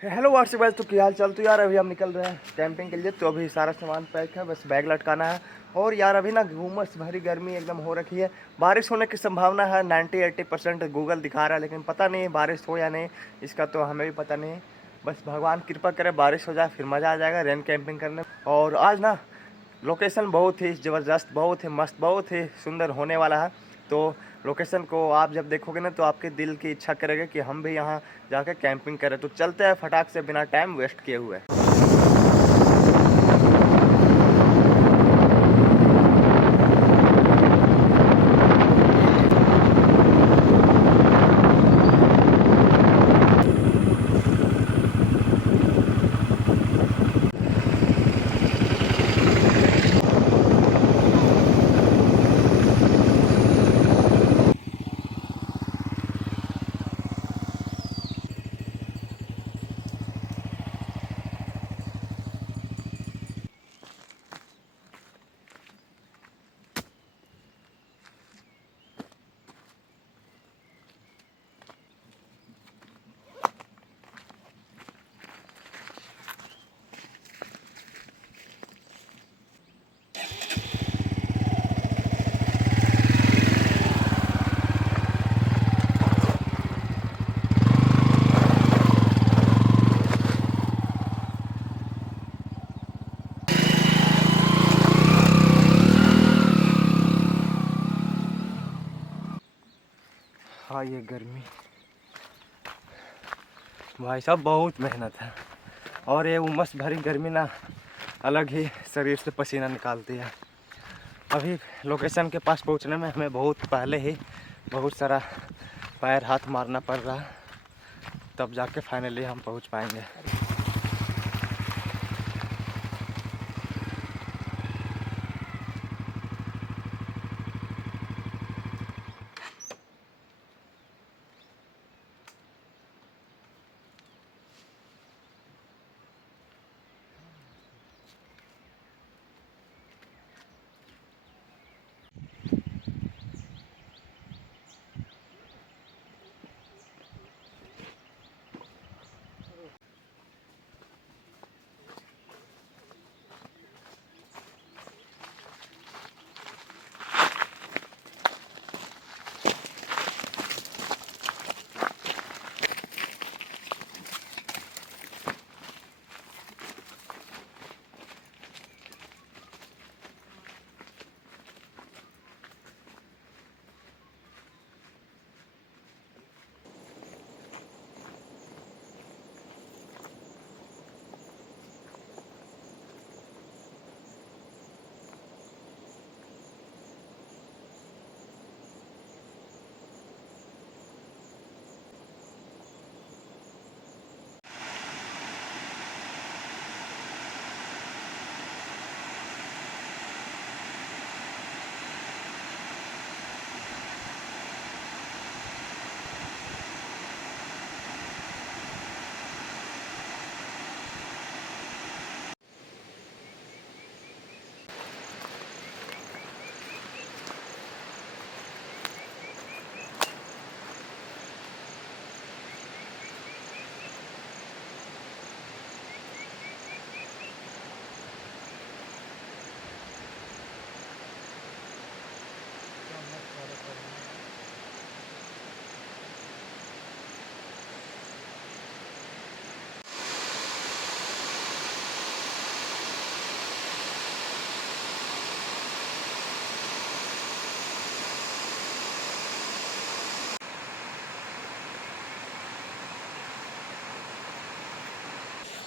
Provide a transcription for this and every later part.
Hello WhatsApp guys, तो क्या हाल चाल। तो यार अभी हम निकल रहे हैं कैंपिंग के लिए। तो अभी सारा सामान पैक है, बस बैग लटकाना है। और यार अभी ना घूमस भरी गर्मी एकदम हो रखी है। बारिश होने की संभावना है 90-80% गूगल दिखा रहा है, लेकिन पता नहीं बारिश हो या नहीं, इसका तो हमें भी पता नहीं। बस भगवान कृपा करे बारिश हो जाए, फिर मज़ा आ जाएगा रेन कैंपिंग करने में। और आज ना लोकेशन बहुत ही ज़बरदस्त, बहुत ही मस्त, बहुत ही सुंदर होने वाला है। तो लोकेशन को आप जब देखोगे ना तो आपके दिल की इच्छा करेगा कि हम भी यहाँ जाकर कैंपिंग करें। तो चलते हैं फटाक से बिना टाइम वेस्ट किए हुए। हाँ, ये गर्मी भाई साहब बहुत मेहनत है। और ये उमस भरी गर्मी ना अलग ही शरीर से पसीना निकालती है। अभी लोकेशन के पास पहुंचने में हमें बहुत पहले ही बहुत सारा पैर हाथ मारना पड़ रहा है, तब जाके फाइनली हम पहुंच पाएंगे।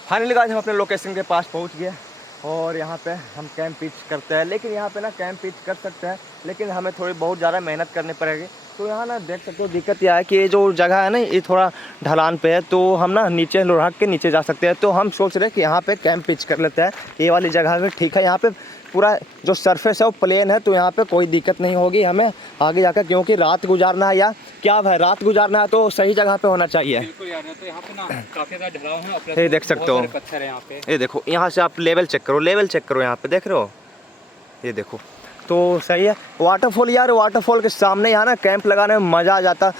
फाइनली गाइस हम अपने लोकेशन के पास पहुंच गए और यहाँ पे हम कैंप पिच करते हैं। लेकिन यहाँ पे ना कैंप पिच कर सकते हैं, लेकिन हमें थोड़ी बहुत ज़्यादा मेहनत करनी पड़ेगी। तो यहाँ ना देख सकते हो दिक्कत यह है कि ये जो जगह है ना ये थोड़ा ढलान पे है, तो हम ना नीचे लोढ़क के नीचे जा सकते हैं। तो हम सोच रहे हैं कि यहाँ पे कैंप पिच कर लेते हैं। ये वाली जगह पे ठीक है, यहाँ पे पूरा जो सरफेस है वो प्लेन है, तो यहाँ पे कोई दिक्कत नहीं होगी हमें आगे जाकर, क्योंकि रात गुजारना है या क्या है, रात गुजारना है तो सही जगह पे होना चाहिए। बिल्कुल यार, तो यहाँ पे ना काफी ज्यादा ढलाव है और ये देख सकते हो, पत्थर है यहाँ पे। ये देखो यहाँ से आप लेवल चेक करो, लेवल चेक करो, यहाँ पे देख रहे हो, ये देखो। तो सही है वाटरफॉल यार, वाटरफॉल के सामने यहाँ ना कैंप लगाने में मज़ा आ जाता,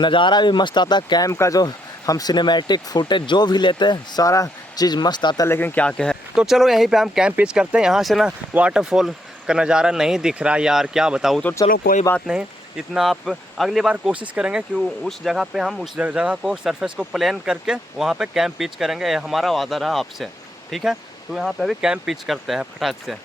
नज़ारा भी मस्त आता। कैंप का जो हम सिनेमैटिक फुटेज जो भी लेते हैं सारा चीज़ मस्त आता है, लेकिन क्या कहे। तो चलो यहीं पे हम कैंप पिच करते हैं। यहाँ से ना वाटरफॉल का नज़ारा नहीं दिख रहा यार, क्या बताऊँ। तो चलो कोई बात नहीं, इतना आप अगली बार कोशिश करेंगे कि उस जगह पे हम उस जगह को सरफेस को प्लान करके वहाँ पे कैंप पिच करेंगे, ये हमारा वादा रहा आपसे, ठीक है। तो यहाँ पे अभी कैंप पिच करते हैं फटाक से।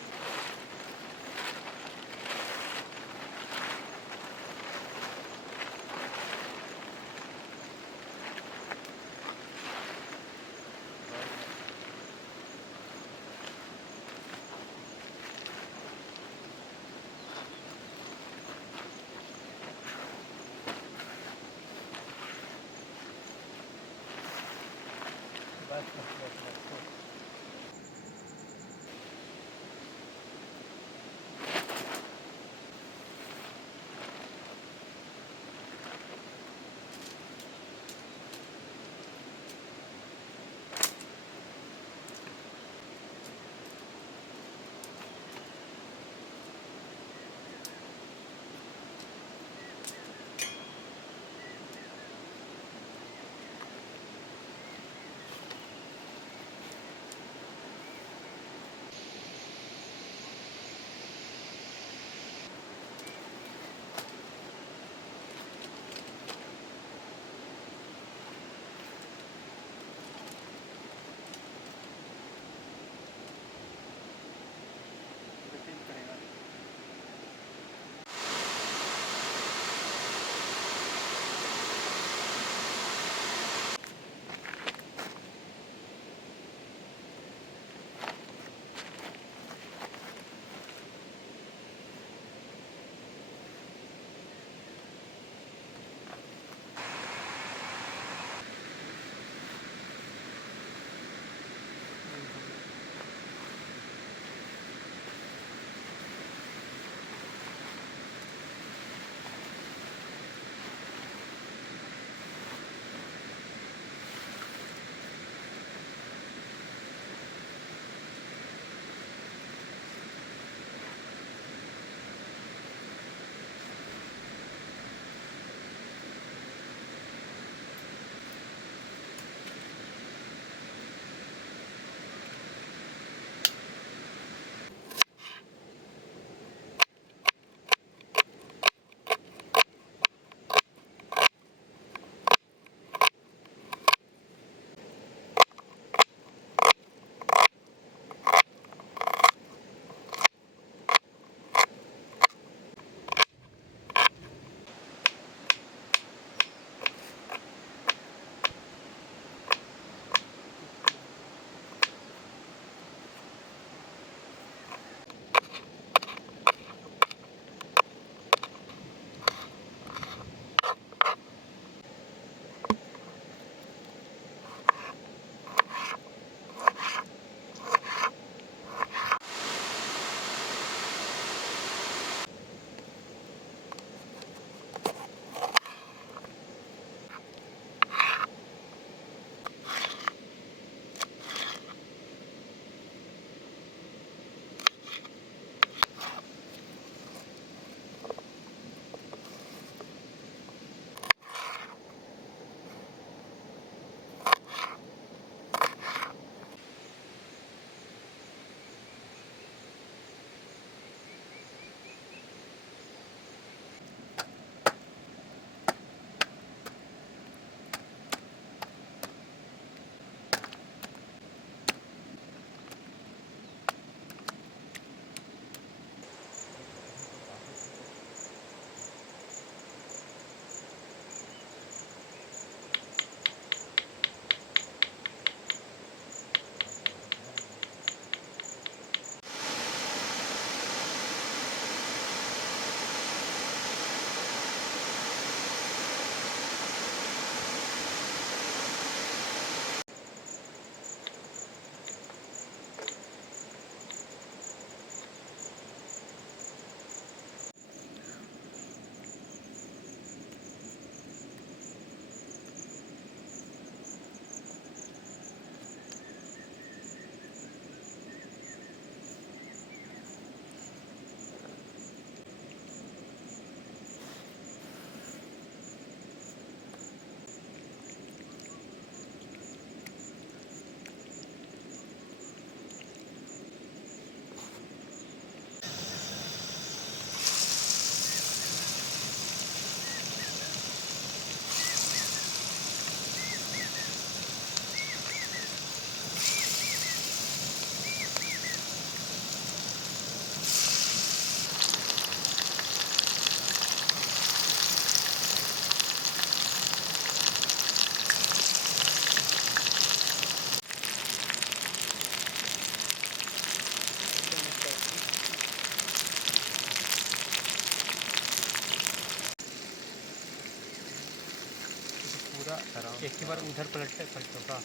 पूरा एक ही बार उधर पलटते पलटो का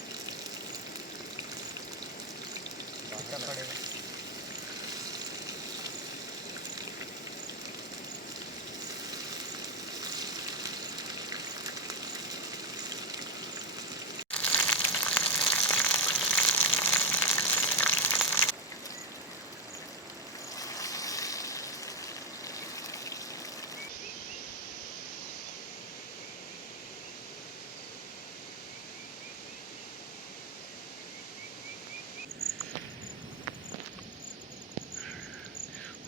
कितना पड़ेगा।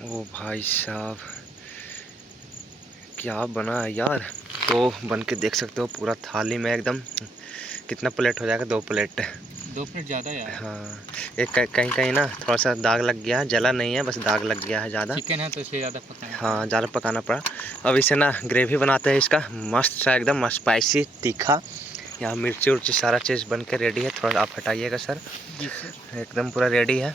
ओ भाई साहब, क्या बना है यार। तो बन के देख सकते हो पूरा थाली में एकदम। कितना प्लेट हो जाएगा? 2 प्लेट। 2 प्लेट ज़्यादा यार। हाँ, एक कहीं कहीं ना थोड़ा सा दाग लग गया है, जला नहीं है, बस दाग लग गया है ज़्यादा। चिकन है तो इसे ज़्यादा पकाना हाँ, ज़्यादा पकाना पड़ा। अब इसे ना ग्रेवी बनाते हैं इसका, मस्त सा एकदम स्पाइसी तीखा। यहाँ मिर्ची उर्ची सारा चीज़ बन के रेडी है। थोड़ा आप हटाइएगा सर। जी सर। एकदम पूरा रेडी है।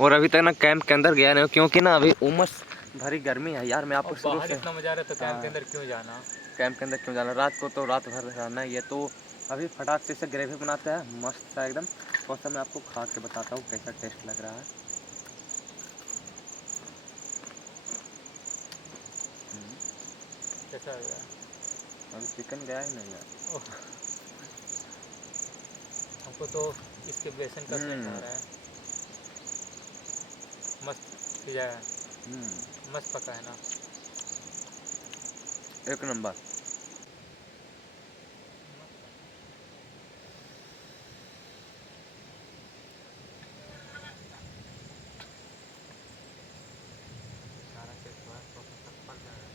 और अभी तक ना कैंप के अंदर गया नहीं हूँ, क्योंकि ना अभी उमस भरी गर्मी है यार। मैं आपको अब शुरू बाहर से इतना मजा आ रहा है तो कैंप हाँ, के अंदर क्यों जाना। कैंप के अंदर क्यों जाना, रात को तो रात भर रहना ही है। तो अभी फटाक से इसे ग्रेवी बनाते हैं मस्त सा एकदम। थोड़ा सा मैं आपको खा के बताता हूँ कैसा टेस्ट लग रहा है। कैसा लग रहा है? अभी चिकन गया ही नहीं यार। ओह, हमको तो इसके बेसन का सेंट आ रहा है। मस्त पिज़्ज़ा है, मस्त पका है ना। एक नंबर। सारा चीज़ प्रोसेसर पड़ जाएगा।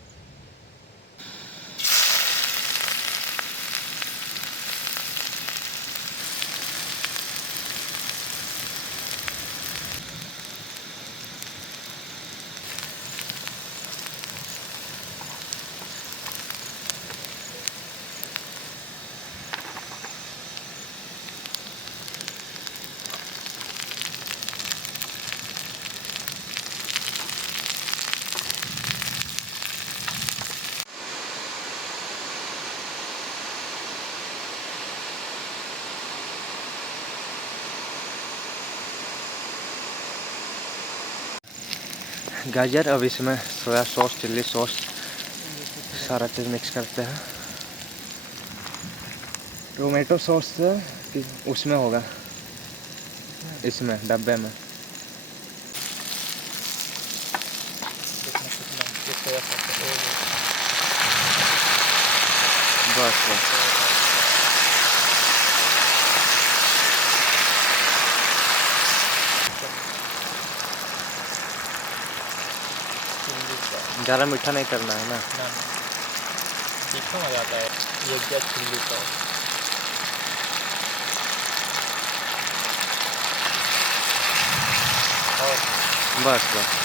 गाजर, अब इसमें सोया सॉस, चिल्ली सॉस सारा चीज़ मिक्स करते हैं। टोमेटो सॉस उसमें होगा, इसमें डब्बे में। बस बस। ज़्यादा मीठा नहीं करना है ना। ना तीखा मजा आता है ये क्या चिल्ली सॉस। और बस बस।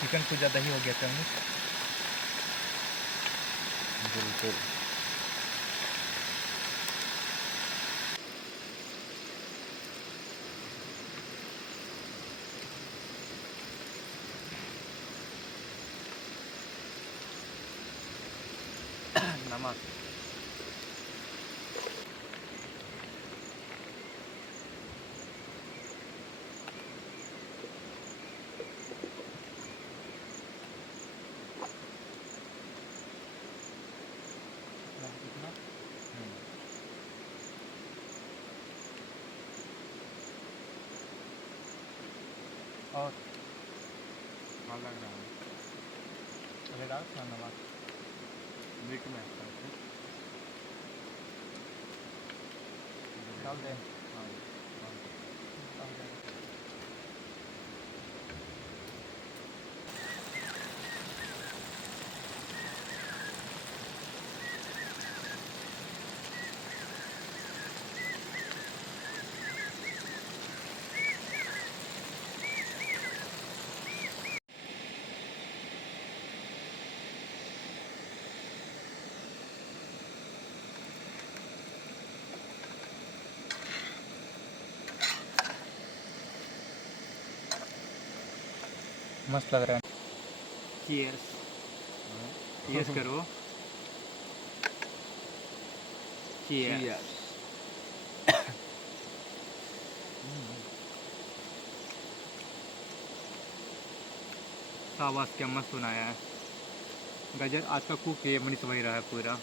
चिकन कुछ ज़्यादा ही हो गया था। बिल्कुल। नमक। कितना और हाँ, लग रहा है अभी डाल ना नमक मीट में। डाल दे। हाँ, डाल दे। मस्त लग रहा है। चीयर्स। चीयर्स करो। चीयर्स। शाबाश, क्या मस्त बनाया है। गाजर आज का कुक ये मनीष भाई रहा है पूरा।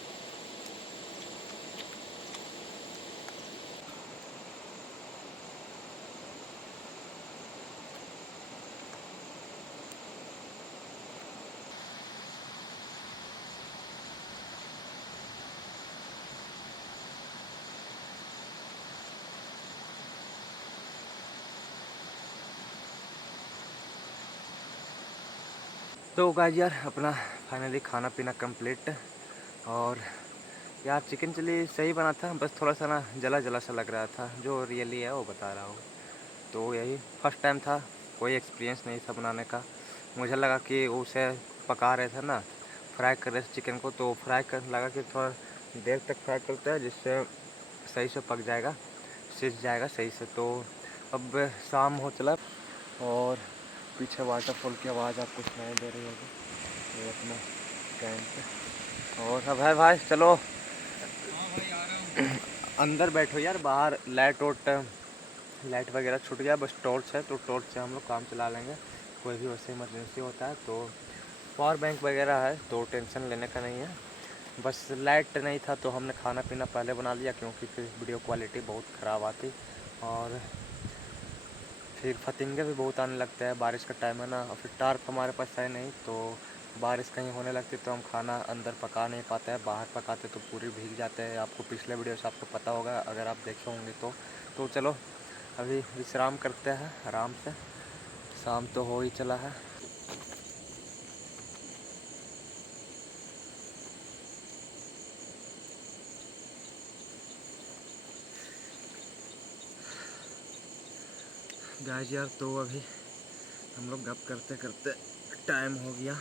तो गाइस यार अपना फाइनली खाना पीना कंप्लीट। और यार चिकन चिली सही बना था, बस थोड़ा सा ना जला जला सा लग रहा था, जो रियली है वो बता रहा हूँ। तो यही फर्स्ट टाइम था, कोई एक्सपीरियंस नहीं था बनाने का। मुझे लगा कि उसे पका रहे थे ना, फ्राई कर रहे थे चिकन को, तो फ्राई कर लगा कि थोड़ा देर तक फ्राई करते हैं जिससे सही से पक जाएगा, सिज जाएगा सही से। तो अब शाम हो चला और पीछे वाटरफॉल की आवाज़ आपको सुनाई दे रही होगी, ये अपना कैंप। और अब है भाई चलो हाँ भाई आ रहा हूँ। अंदर बैठो यार, बाहर लाइट वगैरह छूट गया, बस टॉर्च है तो टॉर्च से हम लोग काम चला लेंगे। कोई भी वैसे इमरजेंसी होता है तो पावर बैंक वगैरह है तो टेंशन लेने का नहीं है। बस लाइट नहीं था तो हमने खाना पीना पहले बना लिया, क्योंकि फिर वीडियो क्वालिटी बहुत ख़राब आती और फिर फतिंगे भी बहुत आने लगते हैं। बारिश का टाइम है ना, और फिर टार्प हमारे पास है नहीं, तो बारिश कहीं होने लगती तो हम खाना अंदर पका नहीं पाते हैं, बाहर पकाते तो पूरी भीग जाते हैं। आपको पिछले वीडियो से आपको पता होगा अगर आप देखे होंगे तो चलो अभी विश्राम करते हैं आराम से, शाम तो हो ही चला है। गाइस यार तो अभी हम लोग गप करते करते टाइम हो गया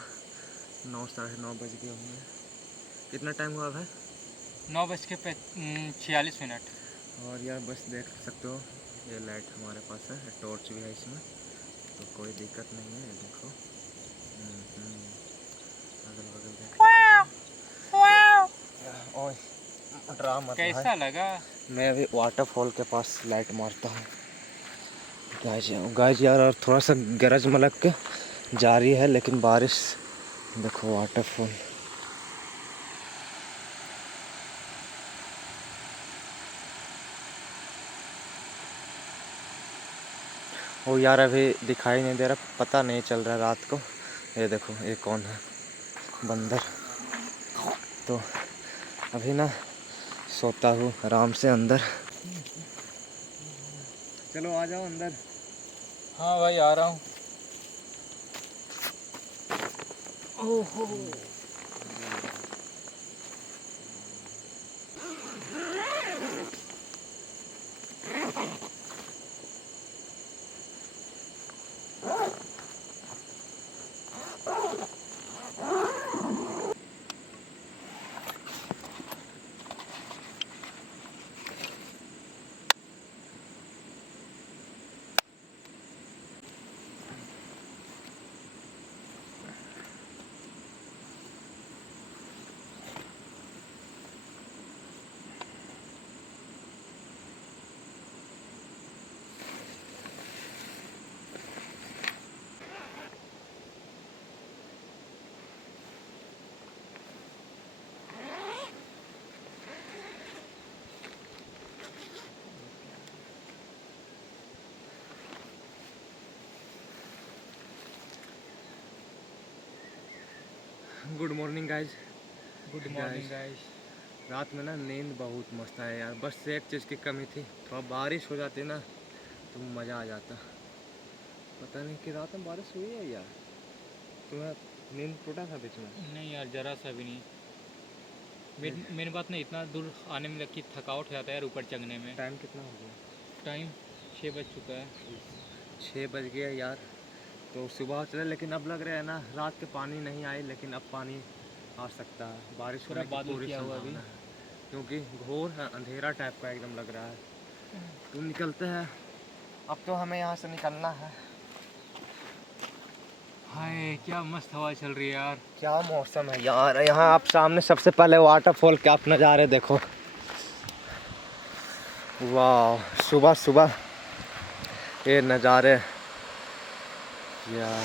9 साढ़े 9 बज गए होंगे। कितना टाइम हुआ भाई? 9:46। और यार बस देख सकते हो ये लाइट हमारे पास है, टॉर्च भी है इसमें, तो कोई दिक्कत नहीं है। ये देखो अगल बगल देख सकते हो। ओए ड्रामा तो है। कैसा लगा? मैं अभी वाटरफॉल के पास लाइट मारता हूँ गाइस यार, और थोड़ा सा गरज मलक के जारी है, लेकिन बारिश देखो वाटरफॉल। वो यार अभी दिखाई नहीं दे रहा, पता नहीं चल रहा रात को। ये देखो ये कौन है, बंदर। तो अभी ना सोता हूँ आराम से अंदर। चलो आ जाओ अंदर। हाँ भाई आ रहा हूँ। ओहो good morning guys. Good morning guys. रात में ना नींद बहुत मस्त है यार, बस एक चीज़ की कमी थी, थोड़ा बारिश हो जाती ना तो मज़ा आ जाता। पता नहीं कि रात में बारिश हुई है यार, तुम्हें नींद टूटा था बीच में? नहीं यार, जरा सा भी नहीं। मेन बात नहीं, इतना दूर आने में लग की थकावट हो जाता है यार ऊपर चढ़ने में। टाइम कितना हो गया? टाइम 6 बज चुका है। 6 बज गया यार, तो सुबह चले, लेकिन अब लग रहा है ना रात के पानी नहीं आई, लेकिन अब पानी आ सकता है, बारिश पूरा होने की बादल पूरी किया हुआ अभी। संभावना है, क्योंकि घोर है, अंधेरा टाइप का एकदम लग रहा है। तो निकलते हैं, अब तो हमें यहाँ से निकलना है। हाय क्या मस्त हवा चल रही है यार। क्या मौसम है यार। यहाँ आप सामने सबसे पहले वाटरफॉल के आप नज़ारे देखो। वाह, सुबह सुबह ये नज़ारे यार।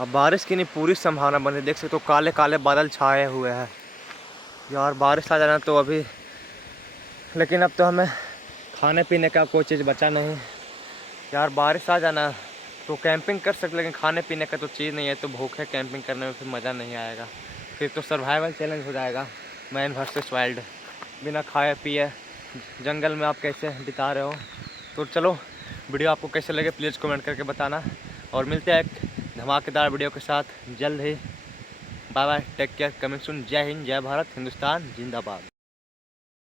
अब बारिश की नहीं पूरी संभावना बनी, देख सकते हो काले काले बादल छाए हुए हैं यार। बारिश आ जाना तो अभी, लेकिन अब तो हमें खाने पीने का कोई चीज़ बचा नहीं यार। बारिश आ जाना तो कैंपिंग कर सकते, लेकिन खाने पीने का तो चीज़ नहीं है, तो भूखे कैंपिंग करने में फिर मज़ा नहीं आएगा। फिर तो सर्वाइवल चैलेंज हो जाएगा, मैन वर्सेस वाइल्ड। बिना खाए पिए जंगल में आप कैसे बिता रहे हो। तो चलो, वीडियो आपको कैसे लगे प्लीज़ कमेंट करके बताना, और मिलते हैं एक धमाकेदार वीडियो के साथ जल्द ही। Bye bye, take care, coming soon. जय हिंद, जय भारत, हिंदुस्तान जिंदाबाद।